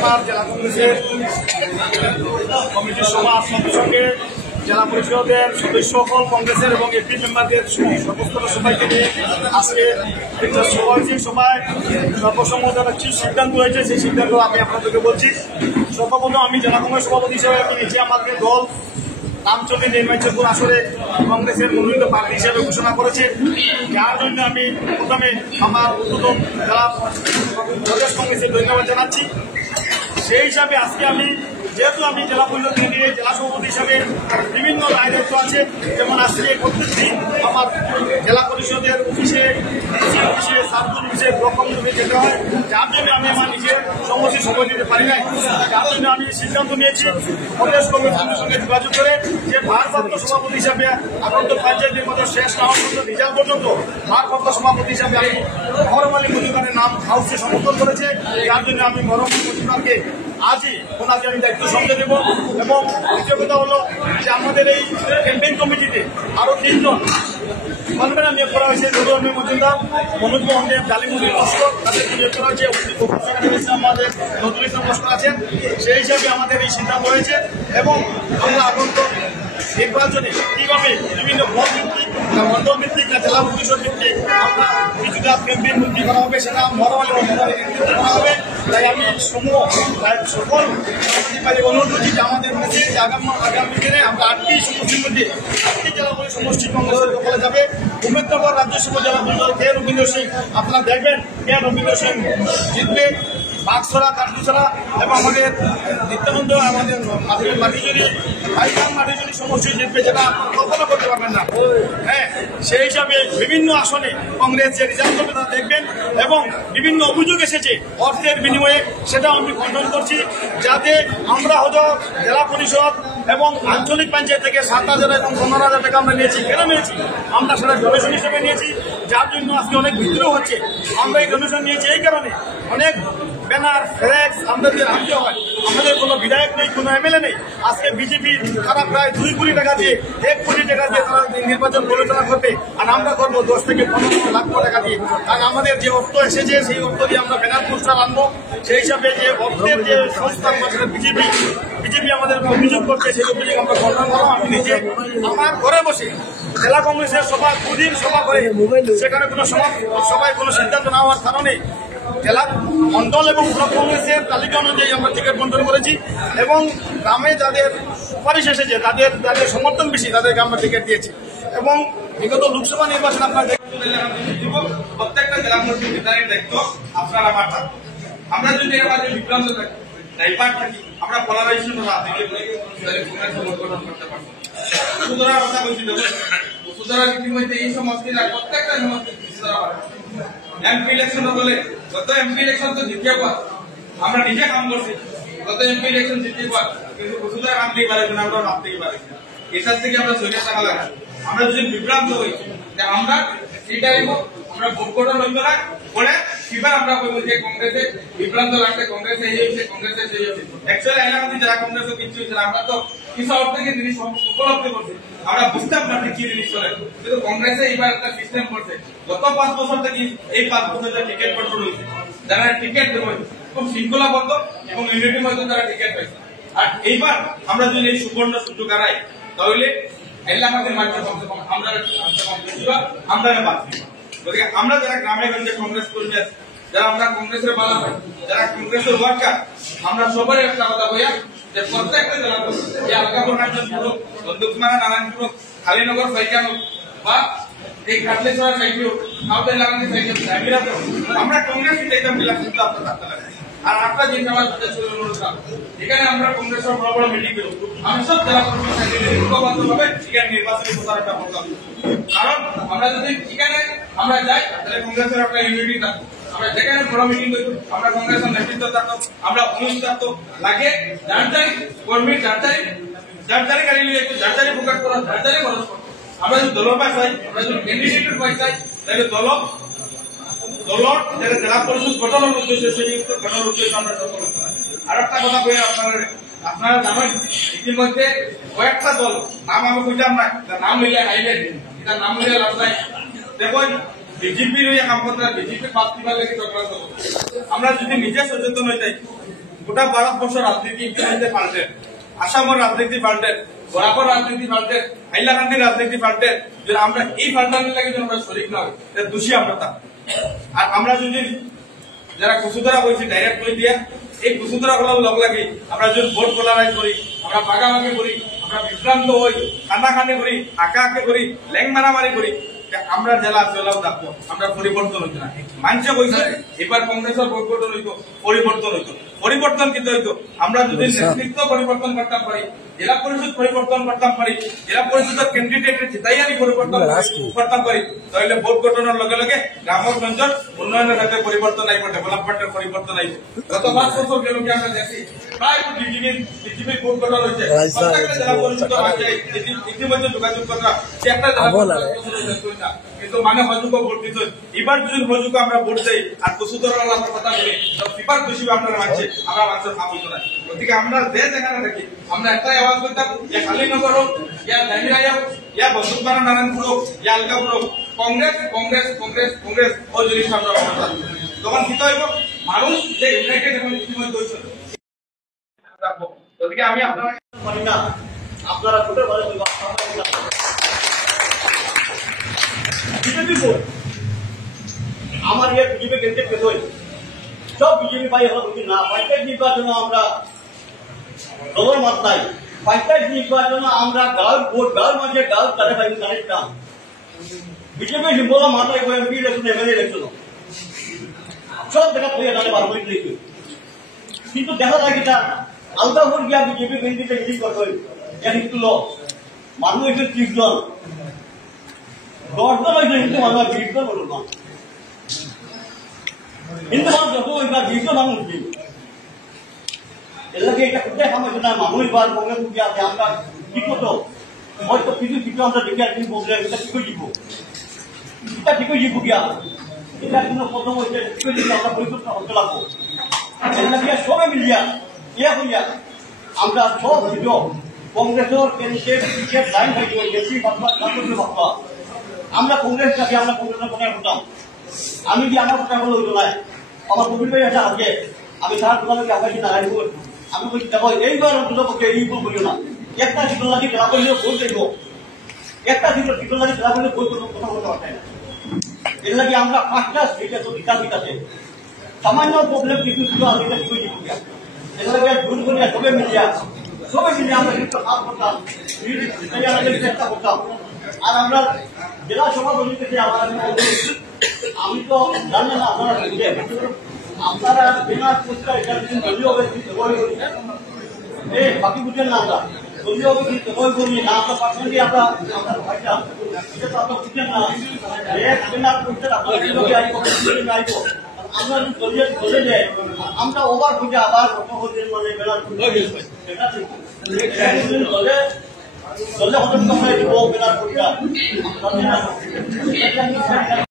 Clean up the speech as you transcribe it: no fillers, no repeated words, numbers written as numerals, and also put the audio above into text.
আমার জেলা কংগ্রেসের কমিটির সভা সঙ্গে জেলা পরিষদের সদস্য সকল কংগ্রেসের এবং এপি মেম্বারদের সমস্ত সবাইকে নিয়ে আজকে একটা সভায় সর্বসম্মত একটি সিদ্ধান্ত হয়েছে। সেই সিদ্ধান্ত আমি আপনাদেরকে বলছি। সর্বপ্রথম আমি জেলা কংগ্রেস সভাপতি হিসেবে আমি নিজে আমাদের দল রামচন্দ্রী নির্বাচনপুর আসরে কংগ্রেসের মনোনীত প্রার্থী হিসেবে ঘোষণা করেছে, যার জন্য আমি প্রথমে আমার উদ্বোধন জেলা প্রদেশ কংগ্রেসের ধন্যবাদ জানাচ্ছি। সেই হিসাবে আজকে আমি যেহেতু আমি জেলা পরিষদ নিয়ে জেলা সভাপতি হিসাবে বিভিন্ন দায়িত্ব আছে, যেমন আজকে প্রত্যেকদিন আমার জেলা পরিষদের অফিসে সার্কুল অফিসে ব্লক কমিটি যেতে হয়, যার জন্য আমি আমার নিজের সমস্যা সময় দিতে পারি নাই। যার জন্য আমি সিদ্ধান্ত নিয়েছি প্রদেশ কমিটির সঙ্গে যোগাযোগ করে যে ভারপ্রাপ্ত সভাপতি হিসাবে আগত পঞ্চায়েতের মধ্যে শেষ না হওয়ার পর্যন্ত রিজাল্ট পর্যন্ত ভারপ্রাপ্ত সভাপতি হিসাবে আমি মহরম আলী মজুমদারের নাম হাউসে সমর্থন করেছে। যার জন্য আমি মহরম আলী মজুমদারকে আজই ওনাকে আমি দায়িত্ব সঙ্গে দেব। এবং দ্বিতীয় কথা হলো যে আমাদের এই ক্যাম্পেইন কমিটিতে আরো 3 জন কনভেনার নিয়োগ করা হয়েছে। নুরুল আহমেদ মজুমদার, মনোজ মোহন দেব, জালিমুদ্দিন লস্কর, তাদেরকে নিয়োগ করা হয়েছে। আমাদের নজরুল ইসলাম লস্কর আছেন। সেই হিসাবে আমাদের এই সিদ্ধান্ত হয়েছে এবং আমরা আগন্তক নির্বাচনে কিভাবে বিভিন্ন ব্লক ভিত্তিক না মন্ডল ভিত্তিক না জেলা পরিষদ ভিত্তিক আমরা কিছুটা ক্যাম্পেইন মুক্তি করা হবে, সেটা মহরমালী মজুমদারের নেতৃত্বে করা হবে। তাই আমি সকল অনুরোধ করছি যে আমাদের মধ্যে আগামী দিনে আমরা 8টি সমষ্টির মধ্যে 8টি জেলা পরিষদ সমষ্টি কংগ্রেসের দখলে যাবে। উমেদনগর রাজ্যসভা জেলা পরিষদ কে রবীন্দ্র সিং, আপনারা দেখবেন কে রবীন্দ্র সিং জিতবে। বাগছড়া, কাটুছড়া এবং আমাদের নিত্যানন্দ, আমাদের মাটিজুরি, ভাইকাম মাটিজুরি সমষ্টি জিতবে, যেটা আপনারা কল্পনা করতে পারবেন না। হ্যাঁ, সেই হিসাবে বিভিন্ন আসনে কংগ্রেস যে রেজাল্ট করবে তা দেখবেন এবং বিভিন্ন অভিযোগ এসেছে অর্থের বিনিময়ে, সেটাও আমি খণ্ডন করছি। যাতে আমরা হয়তো জেলা পরিষদ এবং আঞ্চলিক পঞ্চায়েত থেকে 7,000 এবং 15,000 টাকা আমরা নিয়েছি। কেন নিয়েছি? আমরা সেটা ডোনেশন হিসেবে নিয়েছি, যার জন্য আজকে অনেক বিদ্রোহ হচ্ছে। আমরা এই ডোনেশন নিয়েছি এই কারণে, অনেক ব্যানার ফ্ল্যাক্স আমাদের আনতে হয়। আমাদের কোনো বিধায়ক নেই, কোনো এমএলএ নেই। আজকে বিজেপি তারা প্রায় 2 কোটি টাকা দিয়ে 1 কোটি টাকা দিয়ে তারা নির্বাচন পরিচালনা করবে, আর আমরা করবো 10 থেকে 15 লাখ টাকা দিয়ে। কারণ আমাদের যে অর্থ এসেছে সেই অর্থ দিয়ে আমরা ব্যানার পোস্টার আনবো। সেই হিসাবে যে অর্থের যে সংস্থা বিজেপি আমাদের অভিযোগ করছে, সেই অভিযোগ আমরা খণ্ডন করবো। আমি নিজে আমার ঘরে বসে জেলা কংগ্রেসের সভা 2 দিন সভা করে সেখানে কোনো সভায় কোনো সিদ্ধান্ত না হওয়ার কারণে জেলা মন্ডল এবং ব্লক কংগ্রেসের তালিকা অনুযায়ী আমরা টিকিট বন্টন করেছি এবং গ্রামে যাদের সুপারিশ এসেছে যাদের সমর্থন বেশি তাদেরকে আমরা টিকিট দিয়েছি। এবং বিগত লোকসভা নির্বাচন আপনার প্রত্যেকটা জেলা কংগ্রেসের নির্ধারিত দায়িত্ব আপনার আমার থাকবে। আমরা যদি এর মাঝে বিভ্রান্ত থাকি, ডাইভার্ট থাকি, আমরা পোলারাইজেশন করতে পারবো। সুতরাং কথা বলছি, সুতরাং ইতিমধ্যে এই সমস্যা প্রত্যেকটা সমস্যা এমপি ইলেকশন হলে গত এমপি ইলেকশন তো জিতে পার, আমরা নিজে কাম করছি। গত এমপি ইলেকশন জিতে পার, কিন্তু বসুধারা কাম দিতে পারে না, আমরা ভাবতেই পারি। এটার থেকে আমরা সরিয়ে থাকা লাগে। আমরা যদি বিভ্রান্ত হই যে আমরা সেইটা আমরা ভোট করা লইব না পরে কিবার আমরা কইব যে কংগ্রেসে বিভ্রান্ত লাগছে, কংগ্রেসে এই হয়েছে, কংগ্রেসে সেই হয়েছে। অ্যাকচুয়ালি এলাকাতে যারা কংগ্রেসে কিছু হয়েছে আমরা তো কিছু অর্থ থেকে জিনিস উপলব্ধি করছি, আমরা বুঝতাম না কি জিনিস চলে। কিন্তু কংগ্রেসে এইবার একটা সিস্টেম করছে, গত 5 বছর থেকে এই 5 বছর টিকিট কন্ট্রোল হয়েছে। যারা টিকিট দেবে খুব শৃঙ্খলাবদ্ধ এবং ইউনিটির মধ্যে তারা টিকিট পাইছে। আর এইবার আমরা যদি এই সুবর্ণ সুযোগ হারাই তাহলে আমাদের মাধ্যমে কমসে কম আমরা বাঁচি। গতিকে আমরা যারা গ্রামে গঞ্জে কংগ্রেস কর্মী আছি, যারা আমরা কংগ্রেসের বালা হয়, যারা কংগ্রেসের ওয়ার্কার, আমরা সবাই একটা কথা বইয়া যে প্রত্যেকটা জেলা এই আলগাপুর নারায়ণপুর হোক, বন্দুকমারা নারায়ণপুর হোক, কালীনগর ফাইকান হোক বা এই কাটলেশ্বর সাইড হোক, আমাদের লাগানি সাইড হোক, আমরা কংগ্রেসই চাইতাম জেলা কিন্তু আপনার থাকতে লাগে। আর আপনার যে আমার এখানে আমরা কংগ্রেসের বড় বড় মিটিং করব, আমি সব জেলা কর্মী এখানে নির্বাচনী প্রচারটা করতাম। কারণ আমরা যদি এখানে আমরা যাই তাহলে কংগ্রেসের একটা ইউনিটি থাকবো। আমরা যেখানে বড় মিটিং করবো আমরা কংগ্রেসের নেতৃত্ব থাকতো, আমরা অনুষ্ঠিত থাকতো। লাগে যারদারি কর্মী যারদারি গাড়ি নিয়ে যারদারি প্রকাশ করা, যারদারি খরচ করতো। আমরা যদি দলের পাই চাই, আমরা যদি ক্যান্ডিডেটের পাই চাই, তাহলে দলর জেলা পরিষদ গঠনের উদ্দেশ্যে সেই গঠনের উদ্দেশ্যে আমরা সফল হতে পারি। আর একটা কথা বলে আপনারা জানেন ইতিমধ্যে কয়েকটা দল নাম আমি বুঝলাম না, নাম হইলে হাইলে এটা নাম হইলে লাভ নাই। দেখুন বিজেপির কাম করতে বিজেপি প্রার্থী লাগে চক্রান্ত। আমরা যদি নিজে সচেতন হয়ে যাই গোটা ভারতবর্ষ রাজনীতি ইতিমধ্যে পাল্টেন, আসামের রাজনীতি পাল্টেন, বরাবর রাজনীতি পাল্টেন, হাইলাকান্দির রাজনীতি পাল্টেন। যদি আমরা এই পাল্টানোর লাগে যদি আমরা শরীর না হই, দোষী আমরা তা। আর আমরা যদি যারা কুসুদরা বলছি ডাইরেক্ট করে দিয়া এই কুসুদরা গুলোর লগ লাগে আমরা যদি ভোট পোলারাইজ করি, আমরা ভাগাভাগি করি, আমরা বিভ্রান্ত হই, কান্নাকানি করি, আঁকে করি, ল্যাং মারামারি করি, আমরা জেলা চলাও থাকবো, আমরা পরিবর্তন হইতো না। মানুষে কইছে এবার কংগ্রেসের পরিবর্তন হইতো, পরিবর্তন হইতো, পরিবর্তন কিন্তু হইতো আমরা যদি নেতৃত্ব পরিবর্তন করতাম পারি, জেলা পরিষদ পরিবর্তন করতাম পারি, জেলা পরিষদের ক্যান্ডিডেটের জিতাই আমি পরিবর্তন করতাম পারি, তাহলে ভোট গঠনের লগে লগে গ্রামগঞ্জের উন্নয়নের ক্ষেত্রে পরিবর্তন আইব, ডেভেলপমেন্টের পরিবর্তন আইব। গত 5 বছর গেল কি আমরা দেখি প্রায় বিজেপি ভোট গঠন হয়েছে, প্রত্যেকটা জেলা পরিষদ ইতিমধ্যে যোগাযোগ করা সে একটা কিন্তু মানে হজুক ভোট দিত। এবার যদি হজুক আমরা ভোট দেই আর কুসুদর কথা বলি এবার বেশি আপনারা মানছে, আমরা মানুষের কাম হইতো না। গতিকে আমরা যে যেখানে থাকি আমরা একটাই আওয়াজ করতাম, ইয়া কালীনগর হোক, ইয়া দামিরাইয়া হোক, ইয়া বসুন্ধরা নারায়ণপুর হোক, ইয়া আলকাপুর হোক, কংগ্রেস কংগ্রেস কংগ্রেস কংগ্রেস ওই জিনিস আমরা বলতাম। তখন কি হইব মানুষ যে ইউনাইটেড এবং ইতিমধ্যে হয়েছে। গতিকে আমি আপনারা পারি না, আপনারা ভোটের ভালো বিজেপি ভোট আমার ইয়ে বিজেপি কেন্দ্রে পেত সব বিজেপি ভাই এখন না পঞ্চায়েত নির্বাচন আমরা খবর মাত্রায় পঞ্চায়েত নির্বাচন আমরা গাঁর ভোট গাঁর মাঝে গাঁর তারা ভাই কানেক্টাম বিজেপি সিম্বল মাথায় এমপি ইলেকশন এমএলএ ইলেকশন সব দেখা পেয়ে তাহলে বার হয়ে গেছে। কিন্তু দেখা যায় না আলাদা ভোট গিয়া বিজেপি কেন্দ্রে মিটিং করতে কিন্তু মানুষ একটু 30 জন 10 জন হয়েছে কিন্তু মানুষ 20 জন হলো না, কিন্তু মানুষ যত ওইবার 20 জন মানুষ দিন এর লাগে এটা কোথায় সমস্যা না মানুষ বার কংগ্রেস গিয়া আছে আমরা কি করতো হয়তো কিছু কিছু আমরা দেখে আর কি বললে এটা কি করে দিব, এটা ঠিক হয়ে যাব গিয়া এটা কোনো প্রথম হয়েছে ঠিক হয়ে দিলে আমরা পরিবর্তন হতে লাগবো। এর লাগে সবাই মিলিয়া ইয়া হইয়া আমরা সব ভিডিও কংগ্রেসের কেন্দ্রের লাইন হয়ে গেছে বেশি বাবা বাবা আমরা কংগ্রেস কাছে আমরা কংগ্রেসের কথা বলতাম। আমি কি আমার কথা বলে হইতো না, আমার কবির ভাই আছে আজকে আমি তার দোকানে আকাশি নারায়ণপুর আমি বলছি দেখো এইবার অন্তত পক্ষে এই ভুল বলিও না, একটা সিটল লাগি খেলা করলেও ভোট দেব, একটা সিটল লাগি খেলা করলে ভোট করবো কথা বলতে পারতাম না। এর লাগে আমরা 5টা স্টেটে তো বিকাশিত আছে সামান্য প্রবলেম কিছু ছিল আমি এটা কি দিব এর লাগে দূর করে সবাই মিলিয়া আমরা কিন্তু হাত করতাম চেষ্টা করতাম। আর আমরা জেলা সভাপতি থেকে আমি তো জানি না আপনারা আপনারা বিনা পুরস্কার এটা দলীয় বাকি বুঝেন না আমরা দলীয় করি না আমরা পার্সেন্টলি আমরা ভাইটা এটা তো আপনার বুঝেন না বিনা পুরস্কার আপনার আইব আমরা দলীয় চলে যাই আমরা ওভার বুঝে আবার মানে দলে হঠাৎ দিব বেলার